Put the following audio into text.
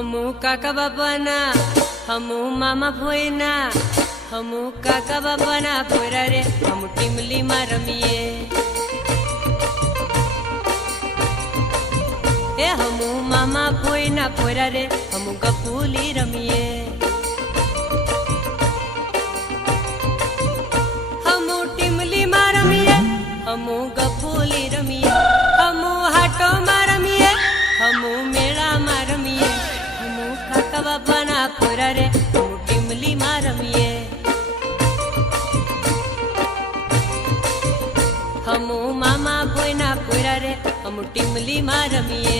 हमू काका बाबाना हमू मामा भोयना हमू काका बाबाना भोयरा रे हम टीमली में रमीए ए हमू मामा भोयना भोयरा रे हम गपूली रमीए हमू टीमली में रमीए हमू गपूली रमीए हमू हाटो में रमीए हमू मेला में रमीए हमू काका बाबाना भोयरा रे हम टीमली में रमीए हमू मामा भोयना भोयरा रे हम टीमली में रमीए।